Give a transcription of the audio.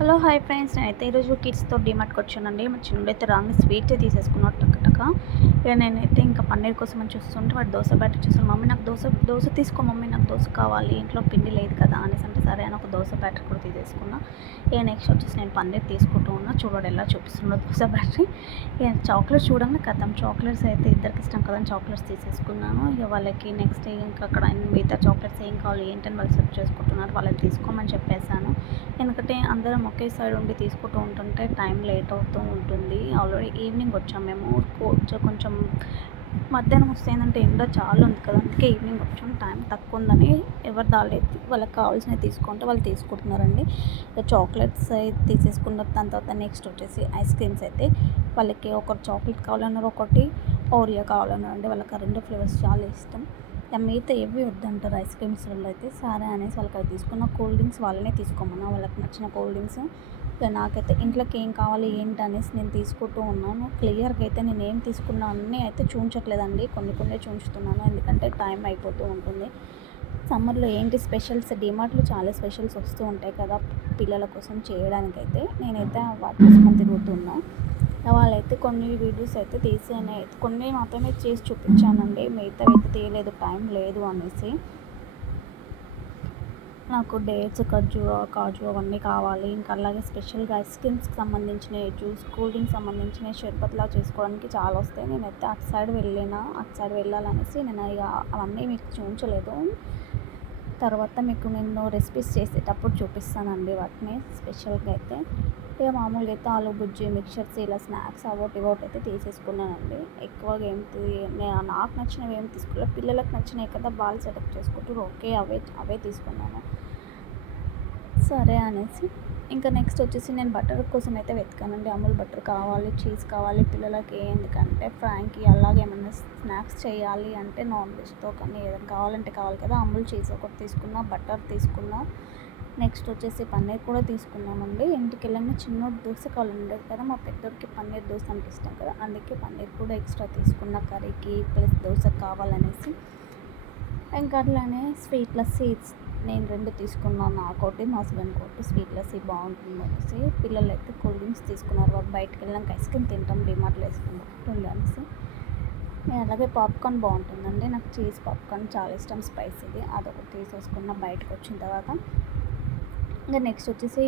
Hello hi friends, నేనైతే ఈరోజు కిడ్స్తో డీమార్ట్కి వచ్చానండి. మా చిన్నోడైతే రాంగ్ స్వీట్ తీసేసుకున్నాడు టక్క. ఇక నేనైతే ఇంకా పన్నీర్ కోసం అని చూస్తుంటే వాడు దోశ బ్యాటర్ చూసాను. మమ్మీ నాకు దోశ తీసుకో మమ్మీ, నాకు దోశ కావాలి, ఇంట్లో పిండి లేదు కదా అనేసి అంటే సరే అని ఒక దోశ బ్యాటర్ కూడా తీసేసుకున్నా. ఇక నెక్స్ట్ వచ్చేసి నేను పన్నీర్ తీసుకుంటూ ఉన్నా. చూడండి ఎలా చూపిస్తున్నా దోశ బ్యాటరీ. ఇక చాక్లెట్స్ చూడండి కథం, చాక్లెట్స్ అయితే ఇద్దరికి ఇష్టం కదా అని చాక్లెట్స్ తీసేసుకున్నాను. ఇక వాళ్ళకి నెక్స్ట్ ఇంకా అక్కడ మిగతా చాక్లెట్స్ ఏం కావాలి ఏంటని వాళ్ళు సెర్చ్ చేసుకుంటున్నారు. వాళ్ళకి తీసుకోమని చెప్పేశాను. ఎందుకంటే అందరం ఒకే సైడ్ ఉండి తీసుకుంటూ ఉంటుంటే టైం లేట్ అవుతూ ఉంటుంది. ఆల్రెడీ ఈవినింగ్ వచ్చాం మేము. కొంచెం మధ్యాహ్నం వస్తే ఏంటంటే ఎండ చాలా ఉంది కదా, అందుకే ఈవినింగ్ వచ్చాం. టైం తక్కువ ఉందని ఎవరు దాలేదు వాళ్ళకి కావాల్సినవి తీసుకుంటే వాళ్ళు తీసుకుంటున్నారండి. చాక్లెట్స్ అయితే తీసేసుకున్న దాని తర్వాత నెక్స్ట్ వచ్చేసి ఐస్ క్రీమ్స్ అయితే వాళ్ళకి ఒకటి చాక్లెట్ కావాలన్నారు, ఒకటి ఓరియో కావాలన్నారండి. వాళ్ళకి ఆ రెండు ఫ్లేవర్స్ చాలా ఇష్టం. మిగతా ఏవి వద్దంటారు ఐస్ క్రీమ్స్ వల్ల అయితే సరే అనేసి వాళ్ళకి అవి తీసుకున్న. కూల్ డ్రింక్స్ వాళ్ళనే తీసుకోమన్నా, వాళ్ళకి నచ్చిన కూల్ డ్రింక్స్. ఇక నాకైతే ఇంట్లోకి ఏం కావాలి ఏంటి అనేసి నేను తీసుకుంటూ ఉన్నాను. క్లియర్గా అయితే నేను ఏం తీసుకున్నా అన్నీ అయితే చూపించట్లేదండి, కొన్ని చూపిస్తున్నాను ఎందుకంటే టైం అయిపోతూ ఉంటుంది. సమ్మర్లో ఏంటి స్పెషల్స్, డిమార్ట్లో చాలా స్పెషల్స్ వస్తూ ఉంటాయి కదా పిల్లల కోసం చేయడానికైతే. నేనైతే వాటి కోసం తిరుగుతున్నా. వాళ్ళైతే కొన్ని వీడియోస్ అయితే తీసాను, కొన్ని మాత్రమే చేసి చూపించానండి, మిగతావి అయితే తీయలేదు, టైం లేదు అనేసి. నాకు డేట్స్, కాజు అవన్నీ కావాలి. ఇంకా అలాగే స్పెషల్గా ఐస్ క్రీమ్స్కి సంబంధించినవి, జ్యూస్, కూల్ డ్రింక్స్ సంబంధించిన షర్బత్లా చేసుకోవడానికి చాలా వస్తాయి. నేనైతే అటు సైడ్ వెళ్ళాలనేసి నేను ఇక అవన్నీ మీకు చూపించలేదు. తర్వాత మీకు నేను రెసిపీస్ చేసేటప్పుడు చూపిస్తానండి వాటిని స్పెషల్గా అయితే. ఇక మామూలుగా అయితే ఆలు బుజ్జి, మిక్చర్స్, ఇలా స్నాక్స్ ఒకటి అయితే తీసేసుకున్నానండి. ఎక్కువగా నాకు నచ్చినవి ఏం తీసుకోలేదు, పిల్లలకు నచ్చినవి కదా వాళ్ళు సెటప్ చేసుకుంటారు, ఓకే అవే తీసుకున్నాను సరే అనేసి. ఇంకా నెక్స్ట్ వచ్చేసి నేను బటర్ కోసం అయితే వెతికానండి. అమూల్ బటర్ కావాలి, చీజ్ కావాలి పిల్లలకి, ఎందుకంటే ఫ్రాంకీ అలాగే ఏమైనా స్నాక్స్ చేయాలి అంటే నాన్ వెజ్తో, కానీ ఏదైనా కావాలంటే కావాలి కదా. అమూల్ చీజ్ ఒకటి తీసుకున్నా, బటర్ తీసుకున్నా. నెక్స్ట్ వచ్చేసి పన్నీర్ కూడా తీసుకున్నామండి. ఇంటికి వెళ్ళంగా చిన్న దోశ కావాలండేది కదా, మా పెద్దోడికి పన్నీర్ దోశ అంటే ఇష్టం కదా, అందుకే పన్నీర్ కూడా ఎక్స్ట్రా తీసుకున్న కర్రీకి ప్లస్ దోశ కావాలనేసి. ఇంకా అట్లానే స్వీట్ లస్సీ నేను 2 తీసుకున్నాను, నాకోటి మా హస్బెండ్కి ఒకటి. స్వీట్ లస్సీ బాగుంటుంది అనేసి. పిల్లలు అయితే కూల్ డ్రింక్స్ తీసుకున్నారు, వాళ్ళు బయటకు వెళ్ళాక ఐస్ క్రీమ్ తింటాం డిమార్ట్లో వేసుకుంటుంది అనేసి. అలాగే పాప్కార్న్ బాగుంటుందండి, నాకు చీజ్ పాప్కార్న్ చాలా ఇష్టం, స్పైసీది, అదొకటి తీసేసుకున్న బయటకు వచ్చిన తర్వాత. ఇంకా నెక్స్ట్ వచ్చేసి